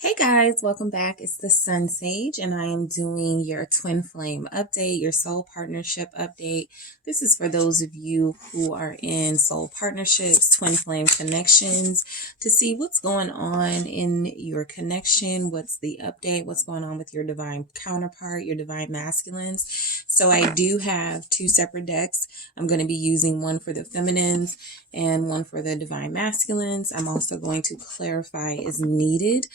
Hey guys, welcome back. It's the Sun Sage, and I am doing your twin flame update, your soul partnership update. This is for those of you who are in soul partnerships, twin flame connections, to see what's going on in your connection, what's the update, what's going on with your divine counterpart, your divine masculines. So I do have two separate decks. I'm going to be using one for the feminines and one for the divine masculines. I'm also going to clarify as needed.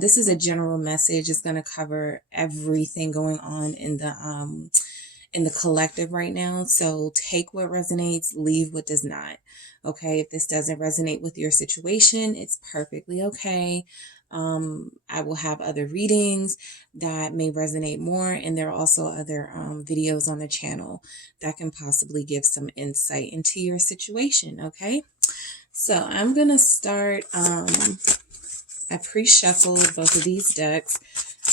This is a general message. It's going to cover everything going on in the collective right now. So take what resonates, leave what does not. Okay, if this doesn't resonate with your situation, it's perfectly okay. I will have other readings that may resonate more, and there are also other videos on the channel that can possibly give some insight into your situation. Okay, so I'm gonna start. I pre-shuffled both of these decks.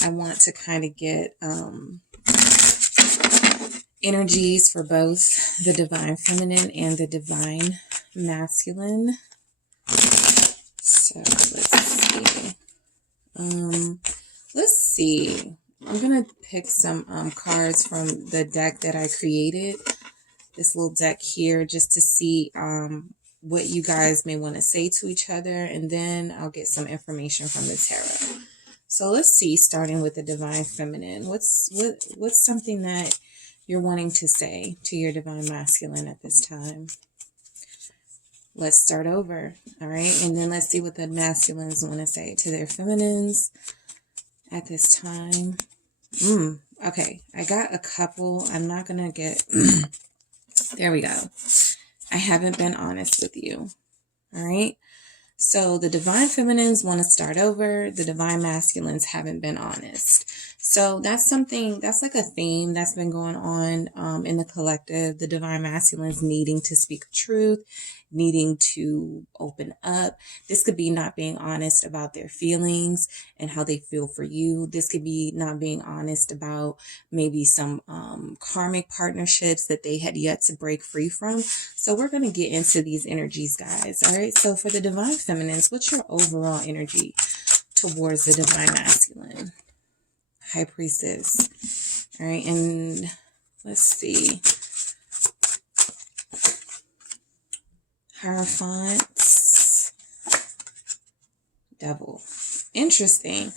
I want to kind of get energies for both the divine feminine and the divine masculine. So let's see. I'm gonna pick some cards from the deck that I created. This little deck here, just to see what you guys may want to say to each other, and then I'll get some information from the tarot. So let's see, starting with the divine feminine. What's something that you're wanting to say to your divine masculine at this time? Let's start over. All right, and then let's see what the masculines want to say to their feminines at this time. Okay, I got a couple. I'm not gonna get there we go. I haven't been honest with you. All right. So the divine feminines want to start over. The divine masculines haven't been honest. So that's something, that's like a theme that's been going on in the collective. The divine masculines needing to speak truth, needing to open up. This could be not being honest about their feelings and how they feel for you. This could be not being honest about maybe some karmic partnerships that they had yet to break free from. So we're going to get into these energies, guys. All right. So for the divine feminines, what's your overall energy towards the divine masculine? High Priestess. All right. And let's see. Hierophant. Devil. Interesting.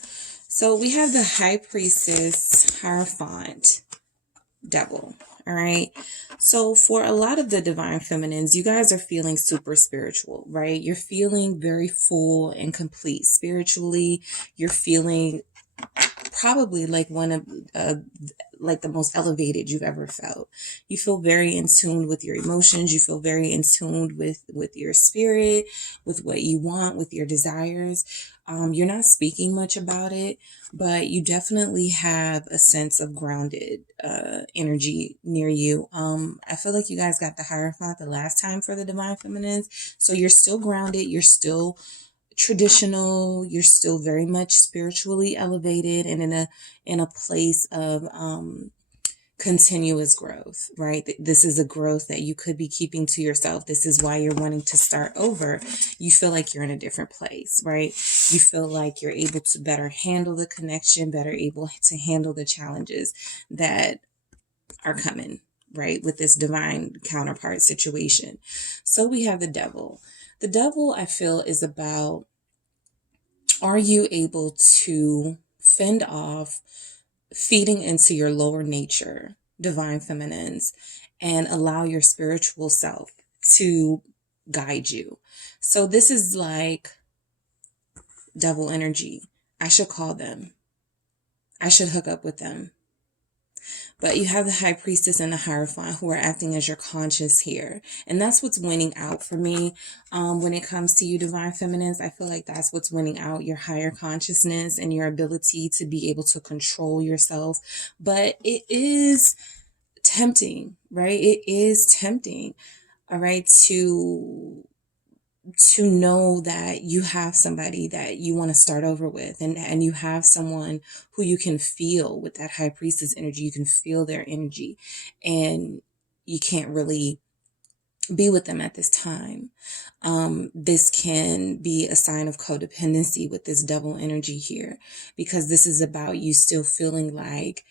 So we have the High Priestess, Hierophant, Devil. All right. So for a lot of the divine feminines, you guys are feeling super spiritual, right? You're feeling very full and complete spiritually. You're feeling probably like one of like the most elevated you've ever felt. You feel very in tune with your emotions. You feel very in tune with your spirit, with what you want, with your desires. You're not speaking much about it, but you definitely have a sense of grounded energy near you. I feel like you guys got the Hierophant the last time for the divine feminines, so you're still grounded. You're still traditional. You're still very much spiritually elevated and in a place of continuous growth, right? This is a growth that you could be keeping to yourself. This is why you're wanting to start over. You feel like you're in a different place, right? You feel like you're able to better handle the connection, better able to handle the challenges that are coming, right, with this divine counterpart situation. So we have the devil. The devil, I feel, is about, are you able to fend off feeding into your lower nature, divine feminines, and allow your spiritual self to guide you? So this is like devil energy. I should call them. I should hook up with them. But you have the High Priestess and the Hierophant who are acting as your conscience here. And that's what's winning out for me. When it comes to you, divine feminines, I feel like that's what's winning out, your higher consciousness and your ability to be able to control yourself. But it is tempting, right? It is tempting, all right, to know that you have somebody that you want to start over with, and you have someone who you can feel with that High Priestess energy. You can feel their energy, and you can't really be with them at this time. This can be a sign of codependency with this double energy here, because this is about you still feeling like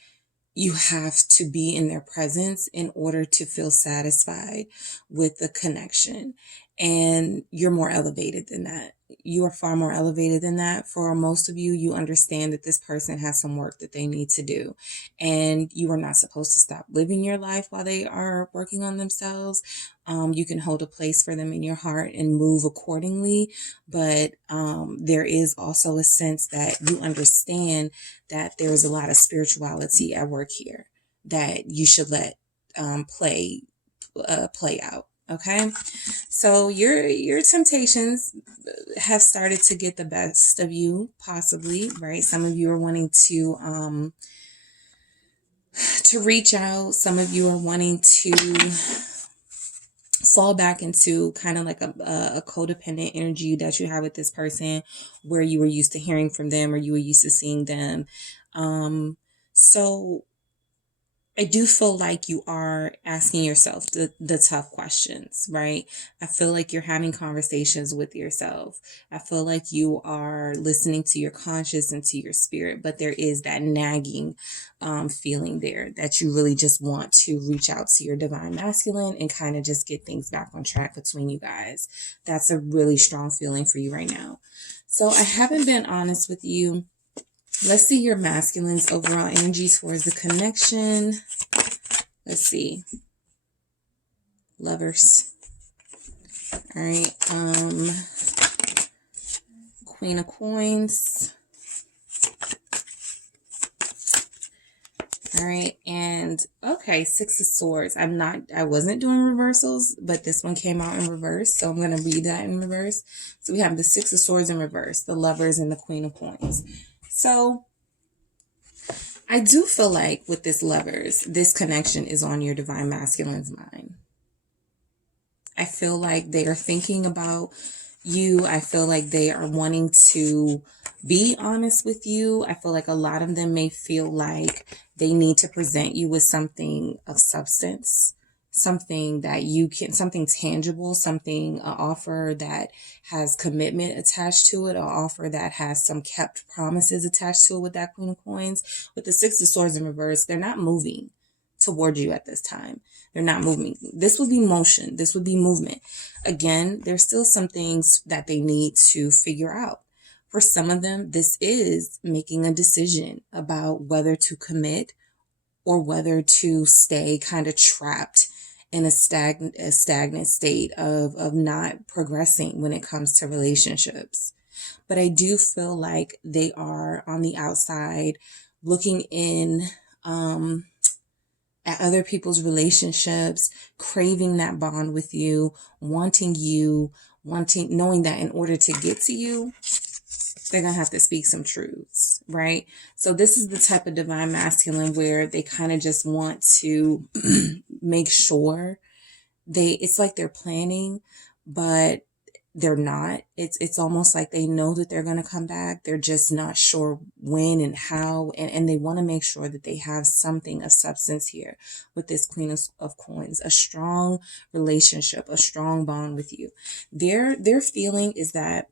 you have to be in their presence in order to feel satisfied with the connection. And you're more elevated than that. You are far more elevated than that. For most of you, you understand that this person has some work that they need to do. And you are not supposed to stop living your life while they are working on themselves. You can hold a place for them in your heart and move accordingly. But there is also a sense that you understand that there is a lot of spirituality at work here that you should let play out. Okay, so your temptations have started to get the best of you, possibly, right? Some of you are wanting to reach out. Some of you are wanting to fall back into kind of like a codependent energy that you have with this person, where you were used to hearing from them or you were used to seeing them. So I do feel like you are asking yourself the tough questions, right? I feel like you're having conversations with yourself. I feel like you are listening to your conscience and to your spirit, but there is that nagging feeling there that you really just want to reach out to your divine masculine and kind of just get things back on track between you guys. That's a really strong feeling for you right now. So I haven't been honest with you. Let's see your masculine's overall energy towards the connection. Let's see. Lovers. All right. Queen of Coins. All right. And okay, Six of Swords. I wasn't doing reversals, but this one came out in reverse. So I'm going to read that in reverse. So we have the Six of Swords in reverse, the Lovers and the Queen of Coins. So I do feel like with this Lovers, this connection is on your divine masculine's mind. I feel like they are thinking about you. I feel like they are wanting to be honest with you. I feel like a lot of them may feel like they need to present you with something of substance, something that you can, something tangible, something, an offer that has commitment attached to it, an offer that has some kept promises attached to it with that Queen of Coins. With the Six of Swords in reverse, they're not moving toward you at this time. They're not moving. This would be motion. This would be movement. Again, there's still some things that they need to figure out. For some of them, this is making a decision about whether to commit or whether to stay kind of trapped in a stagnant state of not progressing when it comes to relationships. But I do feel like they are on the outside looking in at other people's relationships, craving that bond with you, knowing that in order to get to you, they're going to have to speak some truths, right? So this is the type of divine masculine where they kind of just want to make sure it's like they're planning, but they're not. It's almost like they know that they're going to come back. They're just not sure when and how. And they want to make sure that they have something of substance here with this Queen of Coins, a strong relationship, a strong bond with you. Their feeling is that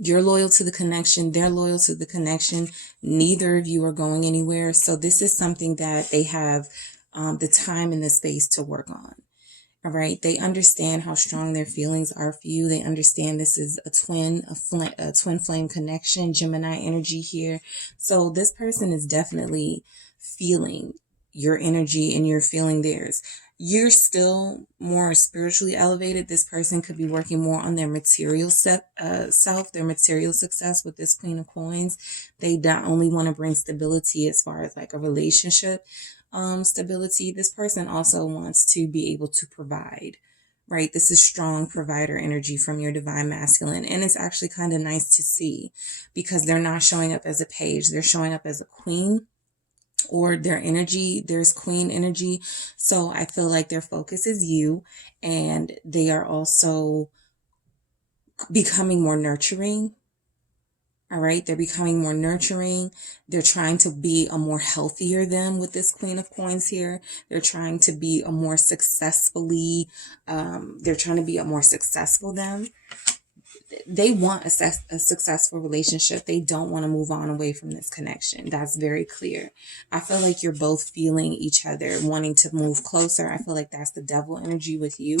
you're loyal to the connection. They're loyal to the connection. Neither of you are going anywhere. So this is something that they have the time and the space to work on. All right. They understand how strong their feelings are for you. They understand this is a twin flame connection, Gemini energy here. So this person is definitely feeling your energy and you're feeling theirs. You're still more spiritually elevated. This person could be working more on their material self, their material success with this Queen of Coins. They not only want to bring stability as far as like a relationship stability, this person also wants to be able to provide, right? This is strong provider energy from your divine masculine. And it's actually kind of nice to see because they're not showing up as a page. They're showing up as a queen. Or their energy, there's queen energy. So I feel like their focus is you, and they are also becoming more nurturing All right, they're becoming more nurturing. They're trying to be a more healthier them with this Queen of Coins here. They're trying to be a more successfully, they're trying to be a more successful them. They want a successful relationship. They don't want to move on away from this connection. That's very clear. I feel like you're both feeling each other, wanting to move closer. I feel like that's the devil energy with you.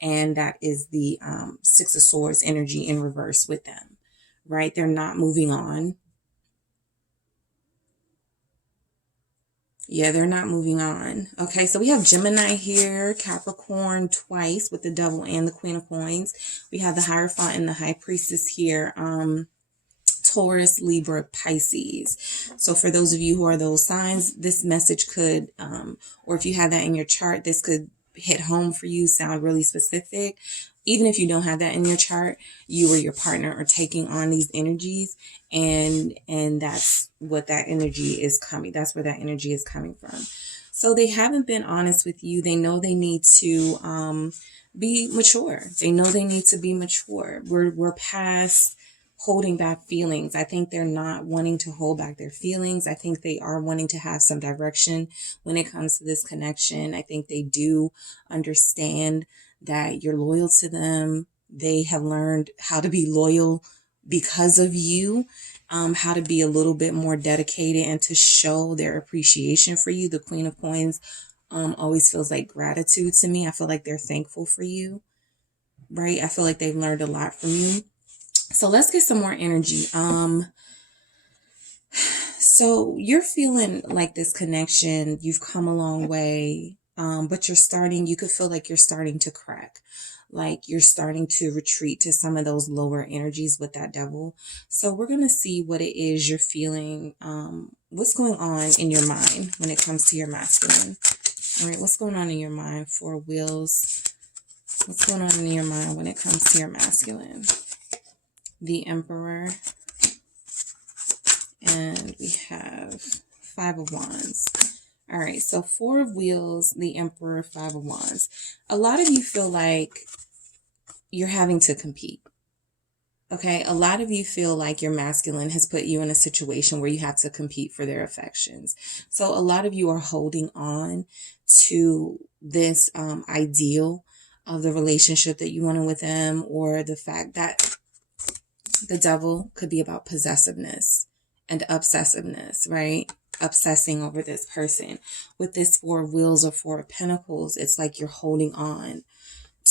And that is the Six of Swords energy in reverse with them. Right? They're not moving on. Yeah, they're not moving on. Okay, so we have Gemini here, Capricorn twice with the devil and the Queen of Coins. We have the Hierophant and the High Priestess here. Taurus, Libra, Pisces. So for those of you who are those signs, this message could, or if you have that in your chart, this could hit home for you, sound really specific. Even if you don't have that in your chart, you or your partner are taking on these energies, and that's what that energy is coming. That's where that energy is coming from. So they haven't been honest with you. They know they need to be mature. They know they need to be mature. We're past holding back feelings. I think they're not wanting to hold back their feelings. I think they are wanting to have some direction when it comes to this connection. I think they do understand that you're loyal to them. They have learned how to be loyal because of you, how to be a little bit more dedicated and to show their appreciation for you. The Queen of Coins always feels like gratitude to me. I feel like they're thankful for you, right? I feel like they've learned a lot from you. So let's get some more energy. So you're feeling like this connection, you've come a long way. But you could feel like you're starting to crack, like you're starting to retreat to some of those lower energies with that devil. So we're going to see what it is you're feeling. What's going on in your mind when it comes to your masculine? All right, what's going on in your mind? 4 wheels. What's going on in your mind when it comes to your masculine? The Emperor. And we have 5 of Wands. All right, so 4 of Wheels, the Emperor, 5 of Wands. A lot of you feel like you're having to compete. Okay, a lot of you feel like your masculine has put you in a situation where you have to compete for their affections. So a lot of you are holding on to this ideal of the relationship that you wanted with them, or the fact that the devil could be about possessiveness and obsessiveness, right? Obsessing over this person. With this 4 of Wheels or 4 of Pentacles, it's like you're holding on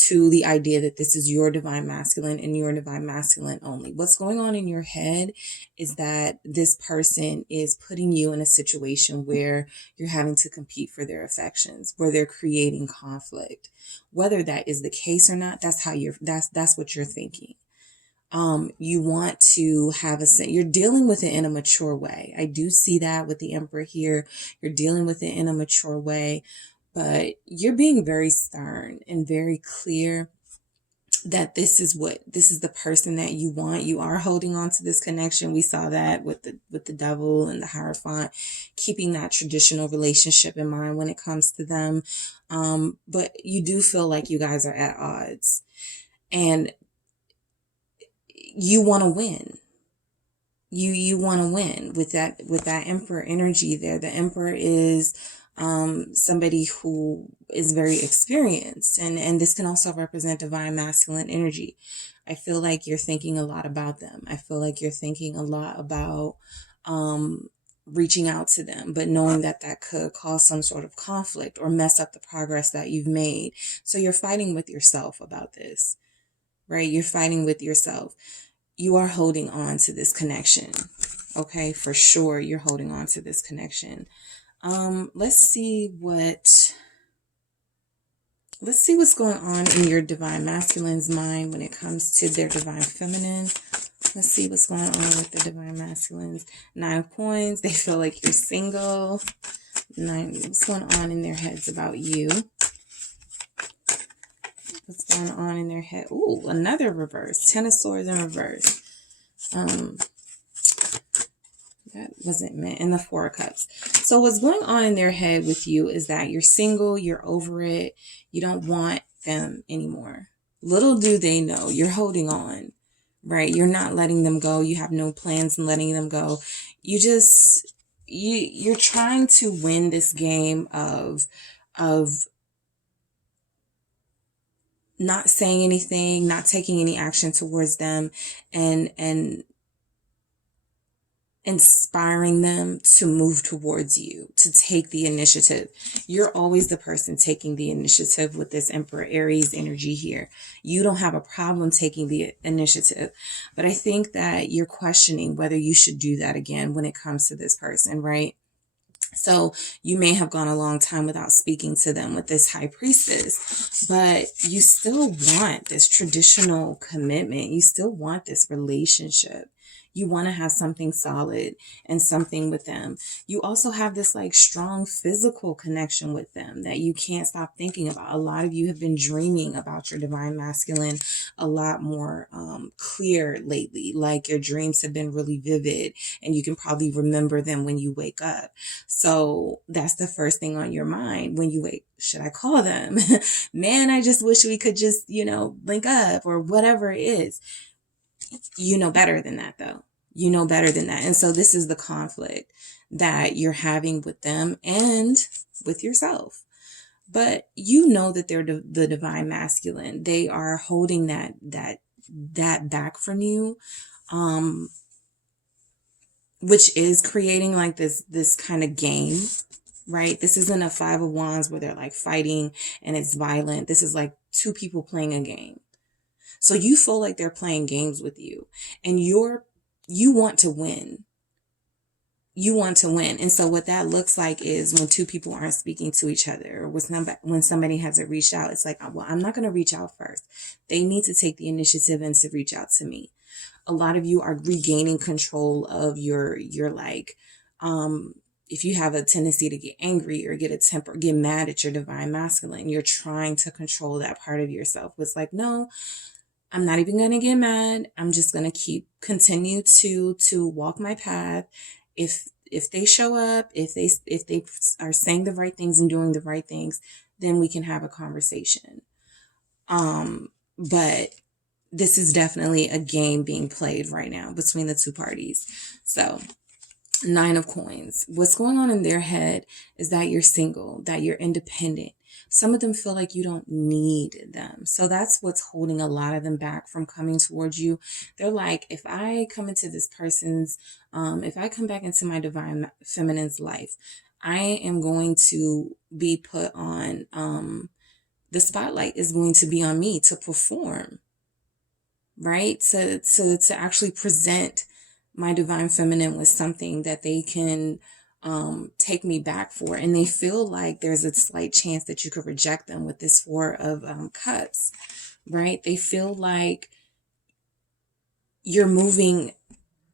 to the idea that this is your divine masculine and your divine masculine only. What's going on in your head is that this person is putting you in a situation where you're having to compete for their affections, where they're creating conflict. Whether that is the case or not, that's what you're thinking. You want to have you're dealing with it in a mature way. I do see that with the Emperor here. You're dealing with it in a mature way, but you're being very stern and very clear that this is the person that you want. You are holding on to this connection. We saw that with the devil and the Hierophant, keeping that traditional relationship in mind when it comes to them. But you do feel like you guys are at odds, and you want to win. You want to win with that Emperor energy there. The Emperor is somebody who is very experienced, and this can also represent divine masculine energy. I feel like you're thinking a lot about them. I feel like you're thinking a lot about reaching out to them, but knowing that could cause some sort of conflict or mess up the progress that you've made. So you're fighting with yourself about this, right? You're fighting with yourself. You are holding on to this connection. Okay, for sure, you're holding on to this connection. Let's see what's going on in your divine masculine's mind when it comes to their divine feminine. Let's see what's going on with the divine masculines. 9 of Coins. They feel like you're single. What's going on in their heads about you? What's going on in their head? Ooh, another reverse. 10 of Swords in reverse. That wasn't meant. And the 4 of Cups. So what's going on in their head with you is that you're single, you're over it, you don't want them anymore. Little do they know you're holding on, right? You're not letting them go. You have no plans in letting them go. You just, you're trying to win this game of not saying anything, not taking any action towards them, and inspiring them to move towards you, to take the initiative. You're always the person taking the initiative with this Emperor Aries energy here. You don't have a problem taking the initiative, but I think that you're questioning whether you should do that again when it comes to this person, right? So you may have gone a long time without speaking to them with this High Priestess, but you still want this traditional commitment. You still want this relationship. You want to have something solid and something with them. You also have this like strong physical connection with them that you can't stop thinking about. A lot of you have been dreaming about your divine masculine a lot more clear lately. Like your dreams have been really vivid and you can probably remember them when you wake up. So that's the first thing on your mind when you wake. Should I call them? Man, I just wish we could just, link up or whatever it is. You know better than that, though. You know better than that. And so this is the conflict that you're having with them and with yourself. But you know that they're the divine masculine. They are holding that back from you, which is creating like this kind of game, right? This isn't a Five of Wands where they're like fighting and it's violent. This is like two people playing a game. So you feel like they're playing games with you and you want to win. You want to win. And so what that looks like is when two people aren't speaking to each other or when somebody hasn't reached out, it's like, well, I'm not going to reach out first. They need to take the initiative and to reach out to me. A lot of you are regaining control of your like, if you have a tendency to get angry or get a temper, get mad at your divine masculine, you're trying to control that part of yourself. It's like, no, I'm not even going to get mad. I'm just going to continue to walk my path. If they show up, if they are saying the right things and doing the right things, then we can have a conversation. But this is definitely a game being played right now between the two parties. So 9 of Coins. What's going on in their head is that you're single, that you're independent. Some of them feel like you don't need them. So that's what's holding a lot of them back from coming towards you. They're like, if I come into this person's, if I come back into my divine feminine's life, I am going to be put on, the spotlight is going to be on me to perform, right? To actually present my divine feminine with something that they can take me back for. And they feel like there's a slight chance that you could reject them with this Four of Cups, right? They feel like you're moving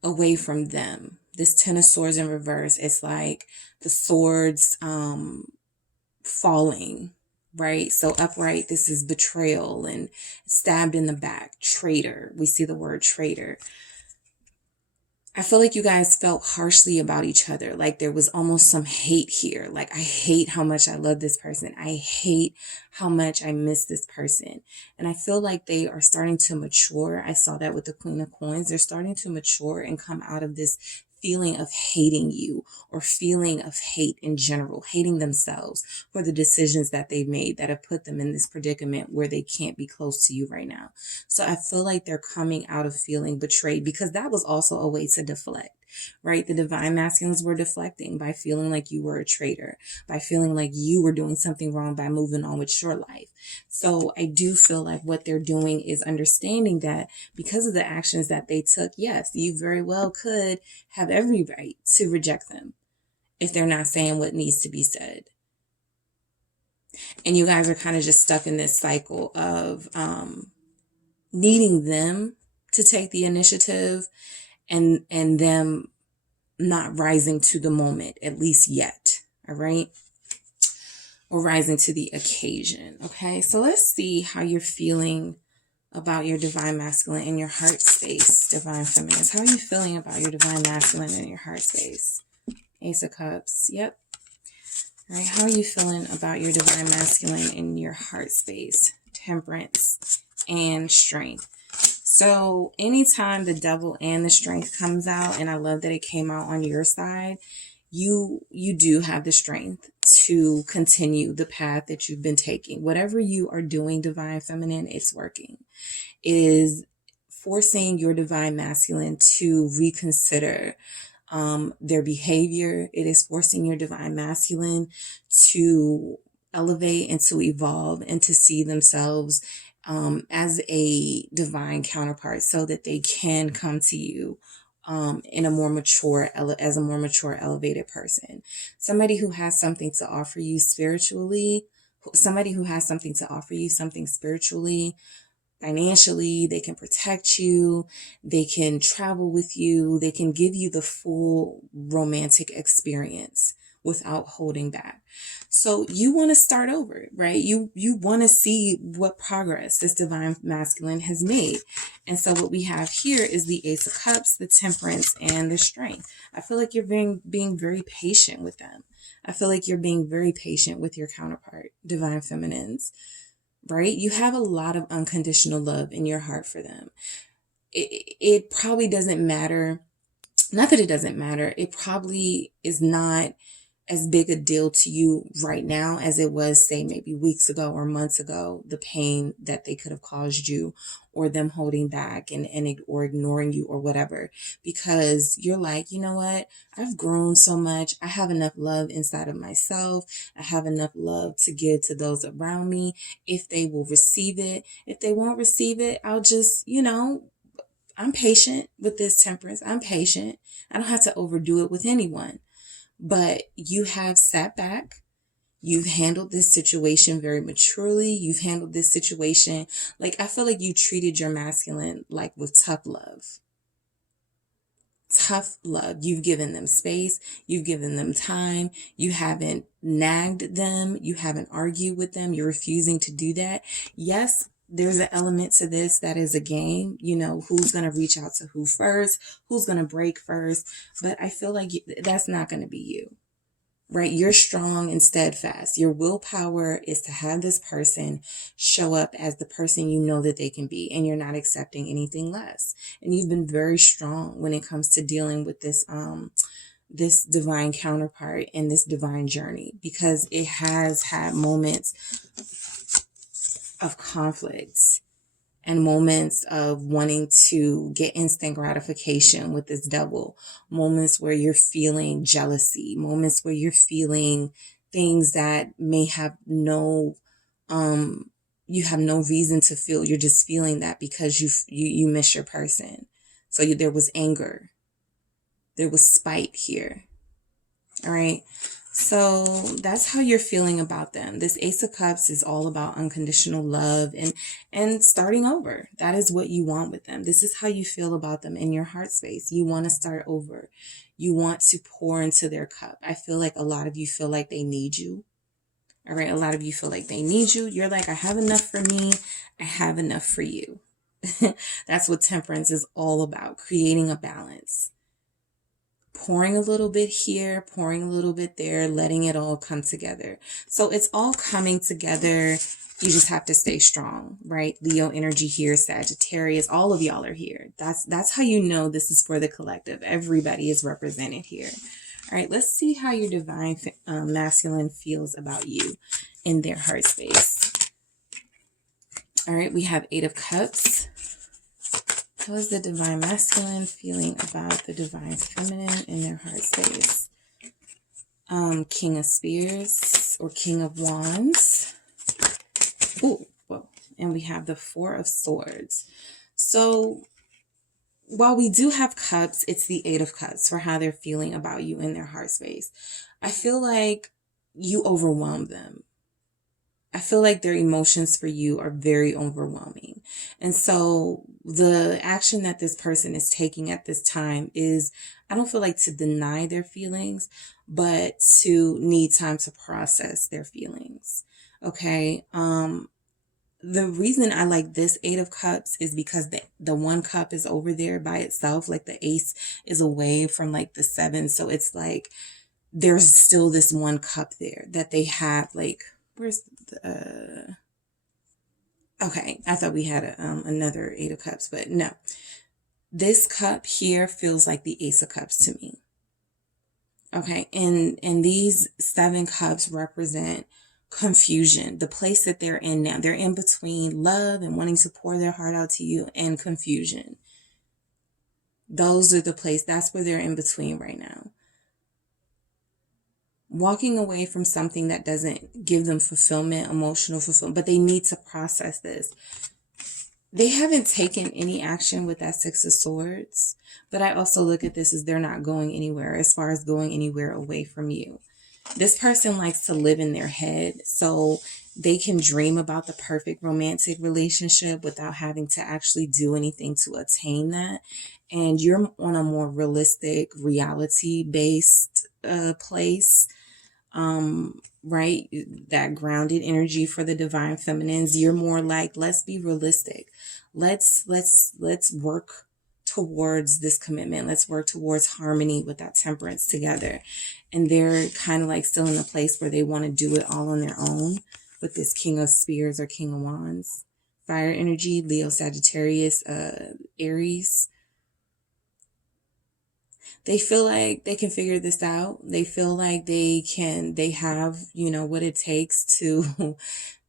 away from them. This Ten of Swords in reverse, it's like the swords falling, right? So upright, this is betrayal and stabbed in the back, traitor. We see the word traitor. I feel like you guys felt harshly about each other. Like there was almost some hate here. Like, I hate how much I love this person. I hate how much I miss this person. And I feel like they are starting to mature. I saw that with the Queen of Coins. They're starting to mature and come out of this feeling of hating you or feeling of hate in general, hating themselves for the decisions that they've made that have put them in this predicament where they can't be close to you right now. So I feel like they're coming out of feeling betrayed because that was also a way to deflect, right? The divine masculines were deflecting by feeling like you were a traitor, by feeling like you were doing something wrong by moving on with your life. So I do feel like what they're doing is understanding that because of the actions that they took, yes, you very well could have every right to reject them if they're not saying what needs to be said. And you guys are kind of just stuck in this cycle of needing them to take the initiative and them not rising to the moment, at least yet. All right. Or rising to the occasion. Okay. So let's see how you're feeling about your divine masculine in your heart space, divine feminines. How are you feeling about your divine masculine in your heart space? Ace of Cups. Yep. All right. How are you feeling about your divine masculine in your heart space? Temperance and Strength. So anytime the devil and the strength comes out, and I love that it came out on your side, you do have the strength to continue the path that you've been taking. Whatever you are doing, divine feminine, it's working. It is forcing your divine masculine to reconsider their behavior. It is forcing your divine masculine to elevate and to evolve and to see themselves as a divine counterpart so that they can come to you in a more mature, as a more mature, elevated person. Somebody who has something to offer you spiritually, somebody who has something to offer you, something spiritually, financially, they can protect you, they can travel with you, they can give you the full romantic experience without holding back. So you want to start over, right? You want to see what progress this divine masculine has made. And so what we have here is the Ace of Cups, the Temperance, and the Strength. I feel like you're being very patient with them. I feel like you're being very patient with your counterpart, divine feminines, right? You have a lot of unconditional love in your heart for them. It probably doesn't matter. Not that it doesn't matter. It probably is not as big a deal to you right now as it was, say, maybe weeks ago or months ago, the pain that they could have caused you, or them holding back or ignoring you or whatever, because you're like, you know what? I've grown so much. I have enough love inside of myself. I have enough love to give to those around me. If they will receive it, if they won't receive it, I'll just, I'm patient with this, Temperance. I'm patient. I don't have to overdo it with anyone. But you have sat back. You've handled this situation very maturely. You've handled this situation. Like, I feel like you treated your masculine like with tough love. Tough love. You've given them space. You've given them time. You haven't nagged them. You haven't argued with them. You're refusing to do that. Yes, there's an element to this that is a game. Who's going to reach out to who first, who's going to break first. But I feel like that's not going to be you, right? You're strong and steadfast. Your willpower is to have this person show up as the person you know that they can be, and you're not accepting anything less. And you've been very strong when it comes to dealing with this divine counterpart and this divine journey, because it has had moments of conflict and moments of wanting to get instant gratification with this devil, moments where you're feeling jealousy, moments where you're feeling things that may have you have no reason to feel. You're just feeling that because you miss your person. So there was anger, there was spite here. All right. So that's how you're feeling about them. This Ace of Cups is all about unconditional love and starting over. That is what you want with them. This is how you feel about them in your heart space. You want to start over. You want to pour into their cup. I feel like a lot of you feel like they need you. All right. A lot of you feel like they need you. You're like, I have enough for me. I have enough for you. That's what Temperance is all about. Creating a balance. Pouring a little bit here, pouring a little bit there, letting it all come together. So it's all coming together. You just have to stay strong, right? Leo energy here, Sagittarius, all of y'all are here. That's how you know this is for the collective. Everybody is represented here. All right, let's see how your divine masculine feels about you in their heart space. All right, we have 8 of Cups. How is the divine masculine feeling about the divine feminine in their heart space? King of Spears or King of Wands. Ooh, whoa. And we have the 4 of Swords. So while we do have cups, it's the 8 of Cups for how they're feeling about you in their heart space. I feel like you overwhelm them. I feel like their emotions for you are very overwhelming. And so the action that this person is taking at this time is, I don't feel like to deny their feelings, but to need time to process their feelings. Okay. The reason I like this 8 of Cups is because the 1 cup is over there by itself. Like the ace is away from like the 7. So it's like, there's still this 1 cup there that they have, like, where's the Okay, I thought we had another Eight of Cups, but no. This cup here feels like the Ace of Cups to me. Okay, and these 7 cups represent confusion, the place that they're in now. They're in between love and wanting to pour their heart out to you and confusion. Those are the place, that's where they're in between right now. Walking away from something that doesn't give them fulfillment, emotional fulfillment, but they need to process this. They haven't taken any action with that Six of Swords, but I also look at this as they're not going anywhere as far as going anywhere away from you. This person likes to live in their head, so they can dream about the perfect romantic relationship without having to actually do anything to attain that. And you're on a more realistic, reality-based place, right? That grounded energy for the divine feminines. You're more like, let's be realistic. Let's work towards this commitment. Let's work towards harmony with that temperance together. And they're kind of like still in a place where they want to do it all on their own with this King of Spears or King of Wands. Fire energy, Leo, Sagittarius, Aries. They feel like they can figure this out. They feel like they have, what it takes to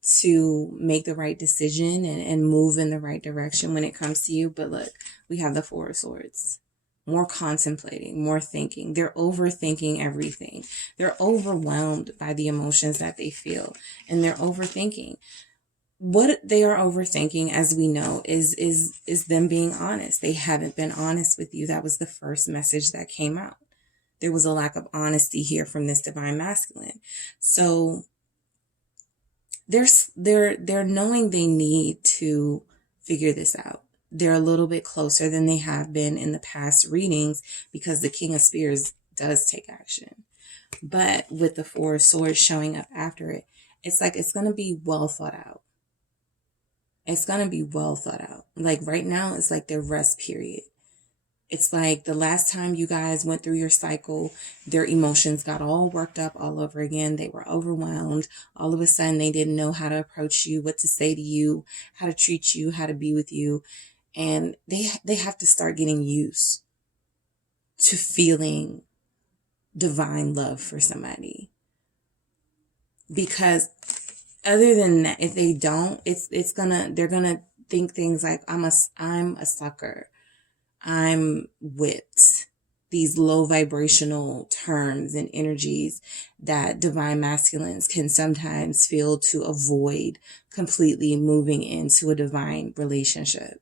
to make the right decision and move in the right direction when it comes to you. But look, we have the Four of Swords. More contemplating, more thinking. They're overthinking everything. They're overwhelmed by the emotions that they feel, and they're overthinking. What they are overthinking, as we know, is them being honest. They haven't been honest with you. That was the first message that came out. There was a lack of honesty here from this divine masculine. So they're knowing they need to figure this out. They're a little bit closer than they have been in the past readings because the King of Spears does take action. But with the Four of Swords showing up after it, it's like it's going to be well thought out. It's going to be well thought out. Like right now, it's like their rest period. It's like the last time you guys went through your cycle, their emotions got all worked up all over again. They were overwhelmed. All of a sudden, they didn't know how to approach you, what to say to you, how to treat you, how to be with you. And they have to start getting used to feeling divine love for somebody. Because other than that, if they don't, they're gonna think things like I'm a sucker. I'm whipped. These low vibrational terms and energies that divine masculines can sometimes feel to avoid completely moving into a divine relationship.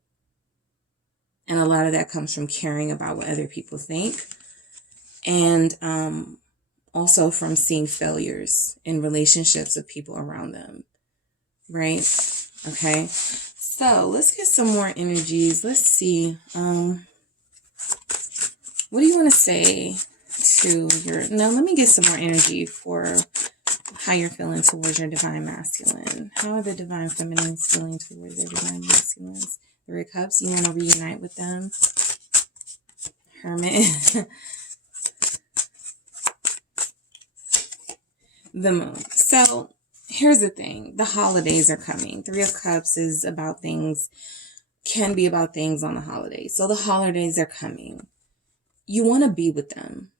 And a lot of that comes from caring about what other people think. And also from seeing failures in relationships of people around them. Right? Okay. So let's get some more energies. Let's see. What do you want to say to your... No, let me get some more energy for how you're feeling towards your divine masculine. How are the divine feminines feeling towards their divine masculines? The Red Cups, you want to reunite with them? Hermit. The Moon. So here's the thing. The holidays are coming. Three of Cups is about things, can be about things on the holidays. So the holidays are coming. You want to be with them.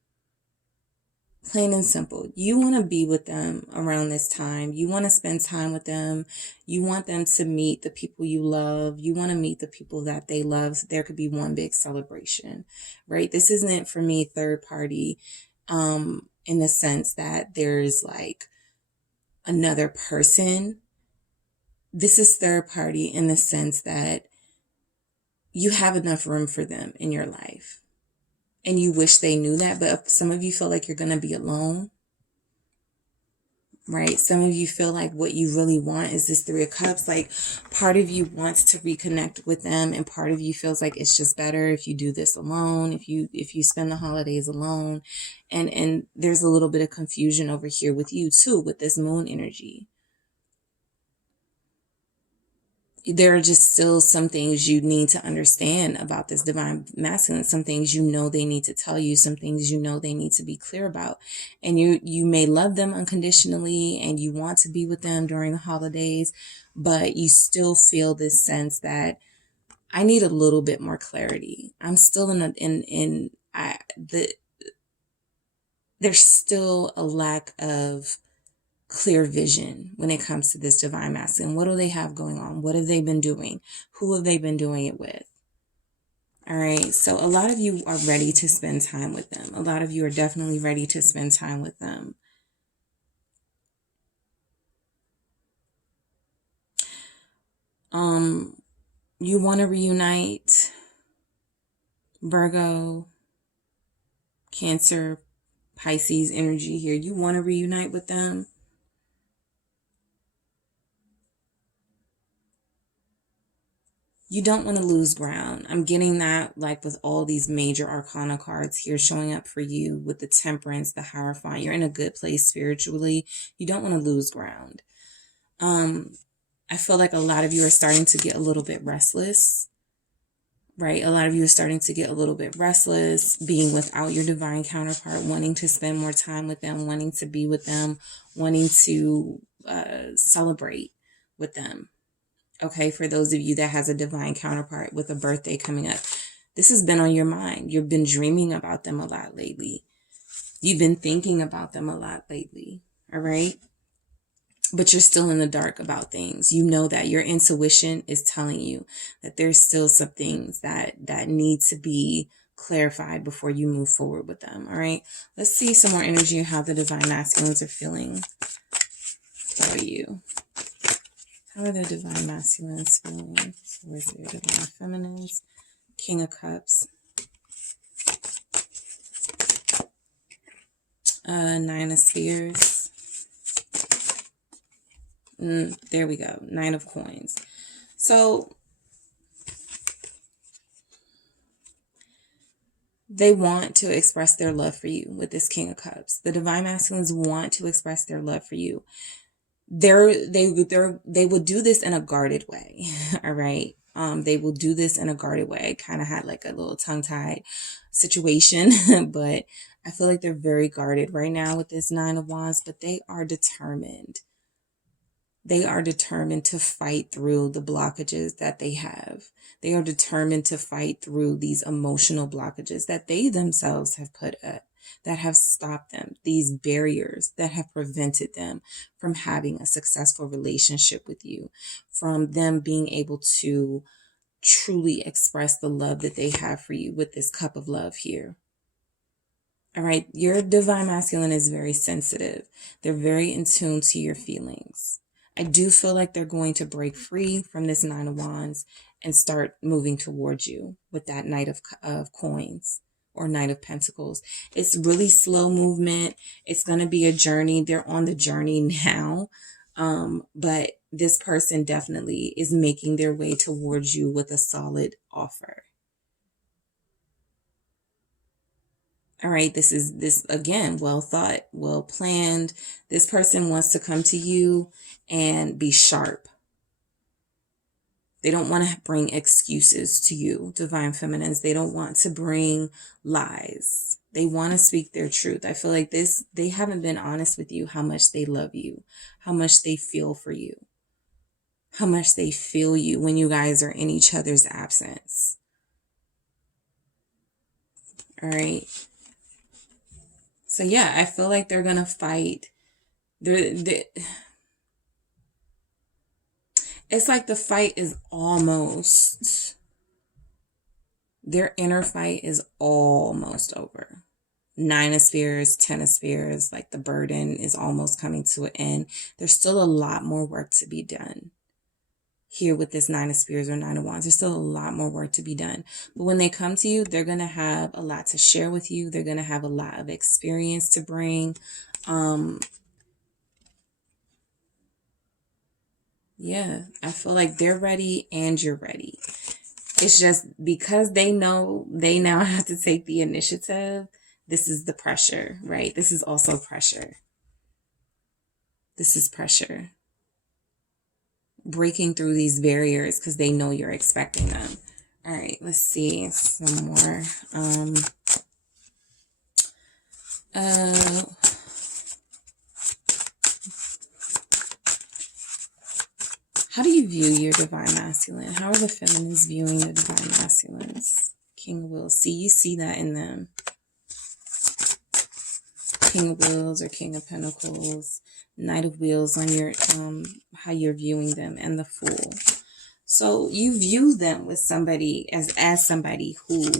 Plain and simple. You want to be with them around this time. You want to spend time with them. You want them to meet the people you love. You want to meet the people that they love. So there could be one big celebration, right? This isn't for me third party, in the sense that there's like another person. This is third party in the sense that you have enough room for them in your life. And you wish they knew that, but some of you feel like you're going to be alone, right? Some of you feel like what you really want is this Three of Cups. Like part of you wants to reconnect with them, and part of you feels like it's just better if you do this alone, if you spend the holidays alone. And there's a little bit of confusion over here with you too, with this Moon energy. there are just still some things you need to understand about this divine masculine, some things you know they need to tell you, some things you know they need to be clear about. And you may love them unconditionally and you want to be with them during the holidays, but you still feel this sense that I need a little bit more clarity. I'm still there's still a lack of clear vision when it comes to this divine masculine. What do they have going on? What have they been doing? Who have they been doing it with? All right. So a lot of you are ready to spend time with them. A lot of you are definitely ready to spend time with them. You want to reunite Virgo, Cancer, Pisces energy here. You want to reunite with them. You don't want to lose ground. I'm getting that like with all these major arcana cards here showing up for you with the Temperance, the Hierophant. You're in a good place spiritually. You don't want to lose ground. I feel like a lot of you are starting to get a little bit restless, right? A lot of you are starting to get a little bit restless, being without your divine counterpart, wanting to spend more time with them, wanting to be with them, wanting to celebrate with them. Okay, for those of you that has a divine counterpart with a birthday coming up, this has been on your mind. You've been dreaming about them a lot lately. You've been thinking about them a lot lately, all right? But you're still in the dark about things. You know that your intuition is telling you that there's still some things that need to be clarified before you move forward with them, all right? Let's see some more energy of how the divine masculines are feeling for you. How are the divine masculines feeling? So where's their divine feminines? King of Cups. Nine of Spears. There we go. Nine of Coins. So they want to express their love for you with this King of Cups. The divine masculines want to express their love for you. They will do this in a guarded way. All right. They will do this in a guarded way. I kind of had like a little tongue-tied situation, but I feel like they're very guarded right now with this Nine of Wands, but they are determined. They are determined to fight through the blockages that they have. They are determined to fight through these emotional blockages that they themselves have put up, that have stopped them, these barriers that have prevented them from having a successful relationship with you, from them being able to truly express the love that they have for you with this cup of love here. All right, your divine masculine is very sensitive. They're very in tune to your feelings. I do feel like they're going to break free from this Nine of Wands and start moving towards you with that Knight of Coins or Knight of Pentacles. It's really slow movement. It's going to be a journey. They're on the journey now. But this person definitely is making their way towards you with a solid offer. All right, this again, well thought, well planned. This person wants to come to you and be sharp. They don't want to bring excuses to you, divine feminines. They don't want to bring lies. They want to speak their truth. I feel like they haven't been honest with you how much they love you, how much they feel for you, how much they feel you when you guys are in each other's absence. All right. So yeah, I feel like they're going to fight. It's like the fight is almost, their inner fight is almost over. Nine of Spears, 10 of Spears, like the burden is almost coming to an end. There's still a lot more work to be done here with this Nine of Spears or Nine of Wands. There's still a lot more work to be done. But when they come to you, they're going to have a lot to share with you. They're going to have a lot of experience to bring. Yeah, I feel like they're ready and you're ready. It's just because they know they now have to take the initiative. This is the pressure, right? This is also pressure. This is pressure. breaking through these barriers because they know you're expecting them. All right, let's see some more. How do you view your divine masculine? How are the feminines viewing the divine masculines? King of Wheels. See, you see that in them. King of Wheels or King of Pentacles. Knight of Wheels on your how you're viewing them, and the Fool. So you view them with somebody as somebody who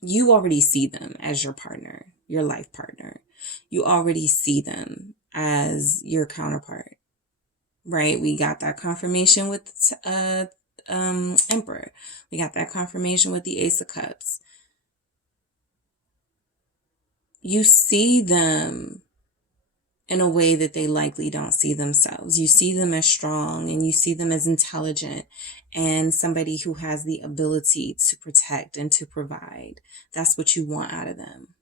you already see them as your partner, your life partner. You already see them as your counterpart, right? We got that confirmation with Emperor. We got that confirmation with the Ace of Cups. You see them in a way that they likely don't see themselves. You see them as strong, and you see them as intelligent and somebody who has the ability to protect and to provide. That's what you want out of them.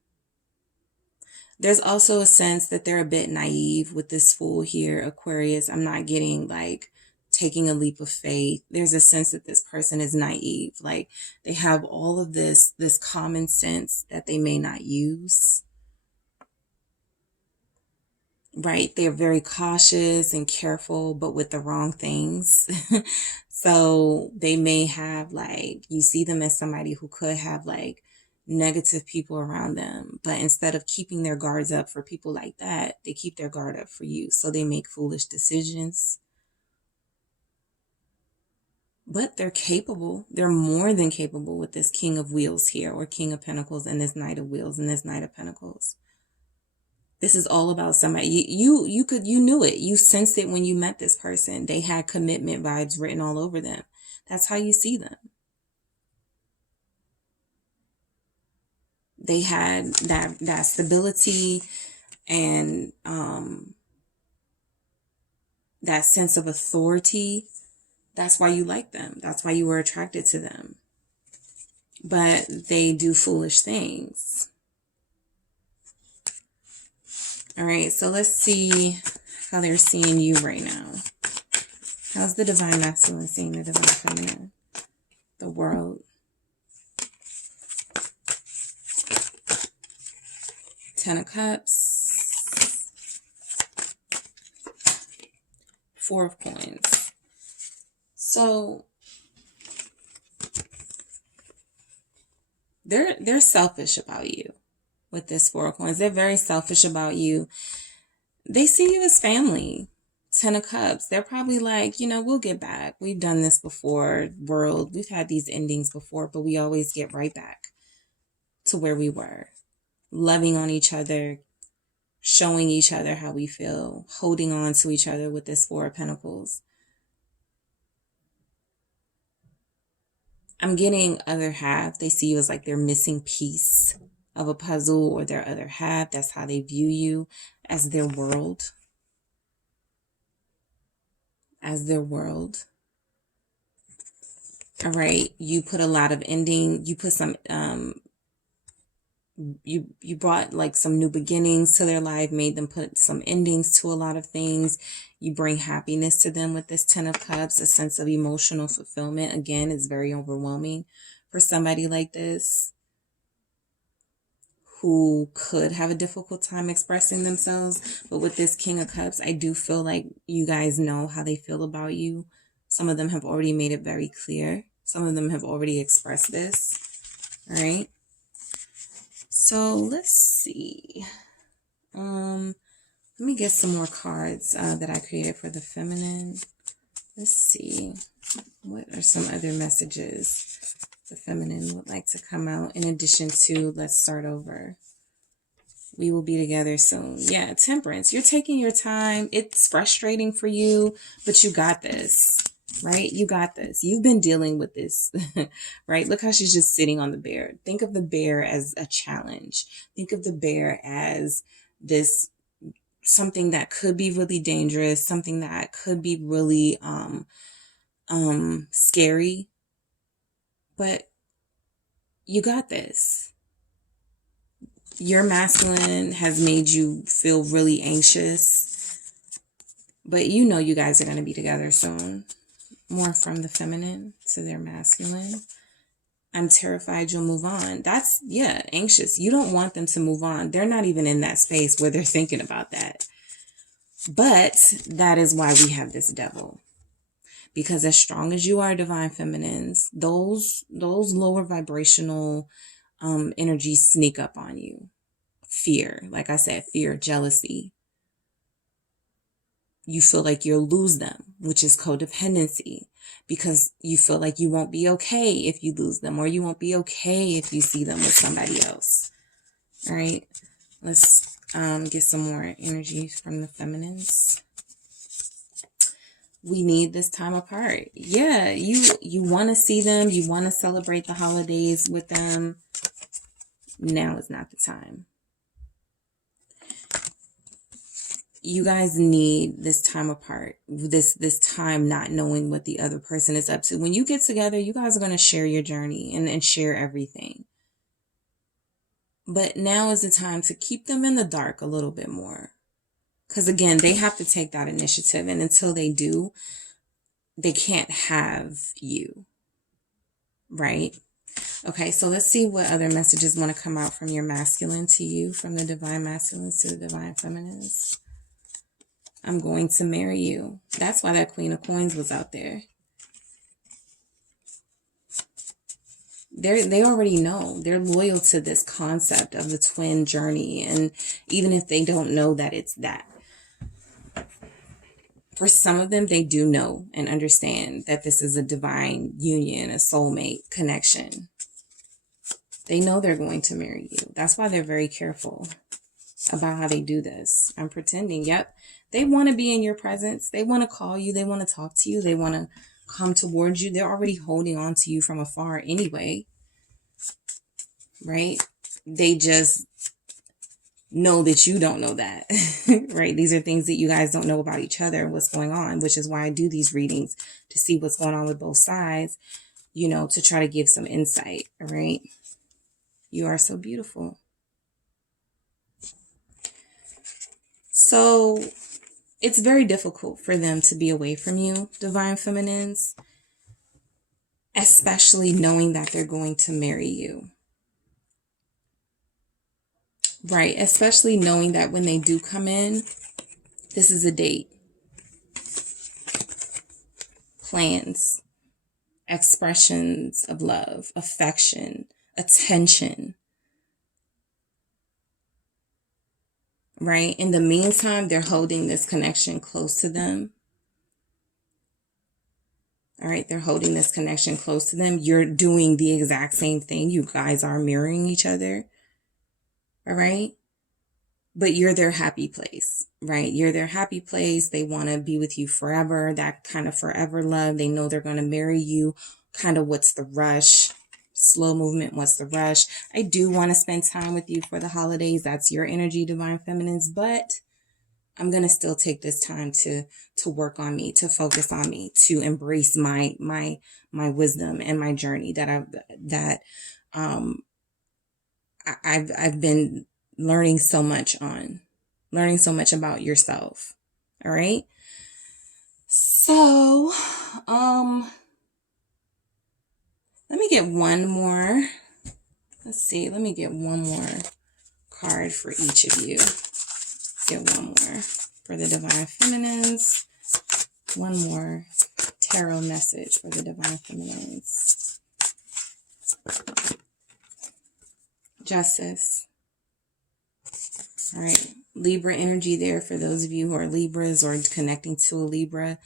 There's also a sense that they're a bit naive with this Fool here, Aquarius. I'm not getting like taking a leap of faith. There's a sense that this person is naive. Like they have all of this common sense that they may not use. Right? They're very cautious and careful, but with the wrong things. So they may have like, you see them as somebody who could have like negative people around them, but instead of keeping their guards up for people like that, they keep their guard up for you. So they make foolish decisions. But they're capable. They're more than capable with this King of Wheels here, or King of Pentacles, and this Knight of Wheels and this Knight of Pentacles. This is all about somebody. You knew it. You sensed it when you met this person. They had commitment vibes written all over them. That's how you see them. They had that stability and that sense of authority. That's why you like them. That's why you were attracted to them. But they do foolish things. All right, so let's see how they're seeing you right now. How's the divine masculine seeing the divine feminine? The World. Ten of Cups. Four of Coins. So they're selfish about you. With this Four of Coins, they're very selfish about you. They see you as family. Ten of Cups, they're probably like, we'll get back. We've done this before, World. We've had these endings before, but we always get right back to where we were. Loving on each other, showing each other how we feel, holding on to each other with this Four of Pentacles. I'm getting other half. They see you as like their missing piece of a puzzle, or their other half. That's how they view you, as their world. As their world. All right. You put a lot of ending. You put some, you brought like some new beginnings to their life, made them put some endings to a lot of things. You bring happiness to them with this Ten of Cups. A sense of emotional fulfillment, again, is very overwhelming for somebody like this, who could have a difficult time expressing themselves. But with this King of Cups, I do feel like you guys know how they feel about you. Some of them have already made it very clear. Some of them have already expressed this. All right. So let's see. Let me get some more cards that I created for the feminine. Let's see. What are some other messages the feminine would like to come out, in addition to let's start over? We will be together soon. Yeah, Temperance. You're taking your time. It's frustrating for you, but you got this, right? You got this. You've been dealing with this, right? Look how she's just sitting on the bear. Think of the bear as a challenge. Think of the bear as this, something that could be really dangerous, something that could be really scary. But you got this. Your masculine has made you feel really anxious, But you know you guys are going to be together soon. More from the feminine to their masculine. I'm terrified you'll move on. That's, yeah, anxious. You don't want them to move on. They're not even in that space where they're thinking about that. But that is why we have this devil. Because as strong as you are, divine feminines, those lower vibrational energies sneak up on you. Fear, like I said, fear, jealousy. You feel like you'll lose them, which is codependency, because you feel like you won't be okay if you lose them, or you won't be okay if you see them with somebody else. All right, let's get some more energy from the feminines. We need this time apart. Yeah, you want to see them. You want to celebrate the holidays with them. Now is not the time. You guys need this time apart, this time not knowing what the other person is up to. When you get together, you guys are going to share your journey and share everything. But now is the time to keep them in the dark a little bit more. Because again, they have to take that initiative. And until they do, they can't have you. Right? Okay, so let's see what other messages want to come out from your masculine to you, from the divine masculines to the divine feminines. I'm going to marry you. That's why that Queen of Coins was out there. They already know. They're loyal to this concept of the twin journey. And even if they don't know that it's that. For some of them, they do know and understand that this is a divine union, a soulmate connection. They know they're going to marry you. That's why they're very careful about how they do this. I'm pretending. Yep. They want to be in your presence. They want to call you. They want to talk to you. They want to come towards you. They're already holding on to you from afar anyway. Right? They just know that you don't know that. Right? These are things that you guys don't know about each other, what's going on, which is why I do these readings, to see what's going on with both sides, you know, to try to give some insight. All right? You are so beautiful. So it's very difficult for them to be away from you, divine feminines, especially knowing that they're going to marry you. Right, especially knowing that when they do come in, this is a date. Plans, expressions of love, affection, attention. Right? In the meantime, they're holding this connection close to them. All right? They're holding this connection close to them. You're doing the exact same thing. You guys are mirroring each other. All right? But you're their happy place, right? You're their happy place. They want to be with you forever. That kind of forever love. They know they're going to marry you. Kind of what's the rush? Slow movement, what's the rush? I do want to spend time with you for the holidays. That's your energy, divine feminines, but I'm going to still take this time to work on me, to focus on me, to embrace my wisdom and my journey that I've been learning so much about yourself. All right. So, let me get one more. Let's see. Let me get one more card for each of you. Get one more for the divine feminines. One more tarot message for the divine feminines. Justice. All right. Libra energy there for those of you who are Libras or connecting to a Libra.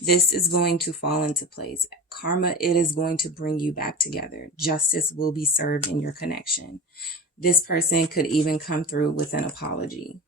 This is going to fall into place. Karma, it is going to bring you back together. Justice will be served in your connection. This person could even come through with an apology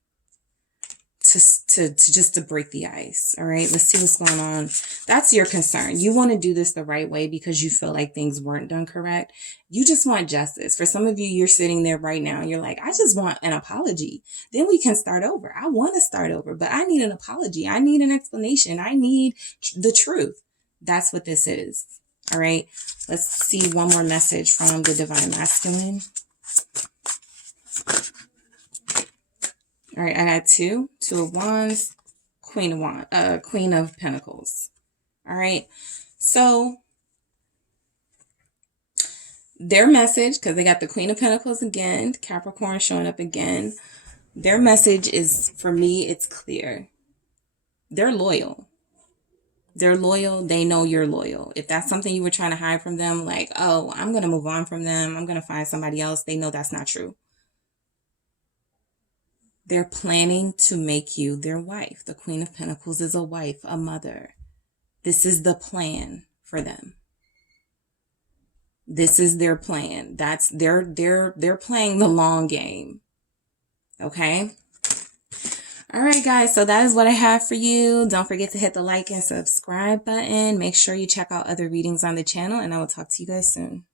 to break the ice. All right, let's see what's going on. That's your concern. You want to do this the right way because you feel like things weren't done correct. You just want justice. For some of you, you're sitting there right now and you're like, I just want an apology. Then we can start over. I want to start over, but I need an apology. I need an explanation. I need the truth. That's what this is. All right, let's see one more message from the divine masculine. All right, I got two of wands, Queen of Pentacles. All right. So their message, because they got the Queen of Pentacles again, Capricorn showing up again. Their message is, for me, it's clear. They're loyal. They're loyal. They know you're loyal. If that's something you were trying to hide from them, like, oh, I'm going to move on from them, I'm going to find somebody else, they know that's not true. They're planning to make you their wife. The Queen of Pentacles is a wife, a mother. This is the plan for them. This is their plan. They're playing the long game. Okay? All right, guys. So that is what I have for you. Don't forget to hit the like and subscribe button. Make sure you check out other readings on the channel, and I will talk to you guys soon.